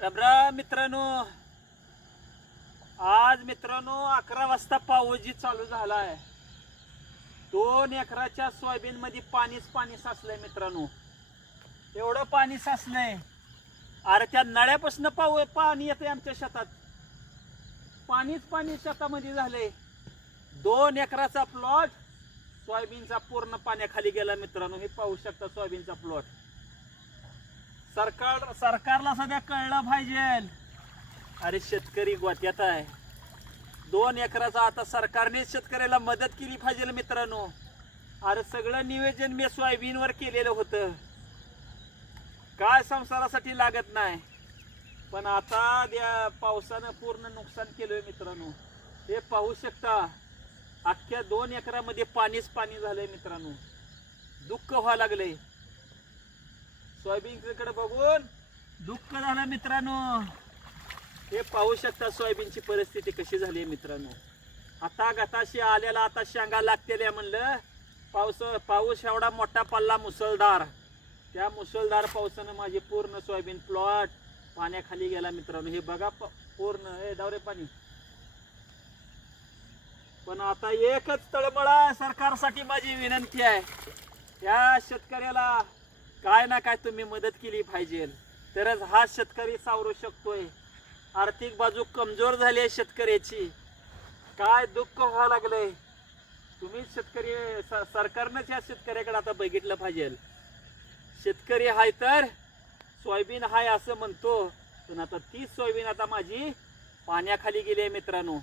रामराम मित्रांनो, आज मित्रांनो 11 वाजता पाऊस जी चालू झालाय. 2 एकराच्या सोयाबीन मध्ये पाणी साचलंय मित्रांनो. एवढं पाणी साचलंय, अरे त्या नळ्यापासून पाणी येतंय आमच्या शेतात. पाणी शेतामध्ये झालंय. 2 एकराचा प्लॉट सोयाबीनचा पूर्ण पाण्याखाली गेला मित्रांनो. हे पाहू शकता सोयाबीनचा प्लॉट. सरकारला सध्या कळलं पाहिजे. अरे शेतकरी गोत्यात आहे. 2 एकराचा आता सरकारने शेतकऱ्याला मदत केली पाहिजे मित्रांनो. अरे सगळं नियोजन मी सोयाबीनवर केलेलं होतं, काय संसारासाठी लागत नाही. पण आता त्या पावसानं पूर्ण नुकसान केलंय मित्रांनो. हे पाहू शकता, अख्ख्या 2 एकरामध्ये पाणी झालंय मित्रांनो. दुःख व्हायला लागलंय. सोयाबीनकडे बघून दुःख झालं मित्रांनो. हे पाहू शकता सोयाबीनची परिस्थिती कशी झाली आहे मित्रांनो. आता गताशी आलेला आता शेंगा लागतेल्या म्हणलं. पाऊस एवढा मोठा पडला मुसळधार. त्या मुसळधार पावसानं माझे पूर्ण सोयाबीन प्लॉट पाण्याखाली गेला मित्रांनो. हे बघा पूर्ण हे डावरे पाणी. पण आता एकच तळमळा सरकारसाठी माझी विनंती आहे, या शेतकऱ्याला काय ना काय तुम्ही मदत केली पाहिजे, तरच हा शेतकरी सावरू शकतोय. आर्थिक बाजू कमजोर झाली आहे शेतकऱ्याची. काय दुःख व्हायला लागलंय. तुम्ही शेतकरी सरकारनंच या शेतकऱ्याकडे आता बघितलं पाहिजे. शेतकरी हाय तर सोयाबीन हाय असं म्हणतो, पण आता तीच सोयाबीन आता माझी पाण्याखाली गेली आहे मित्रांनो.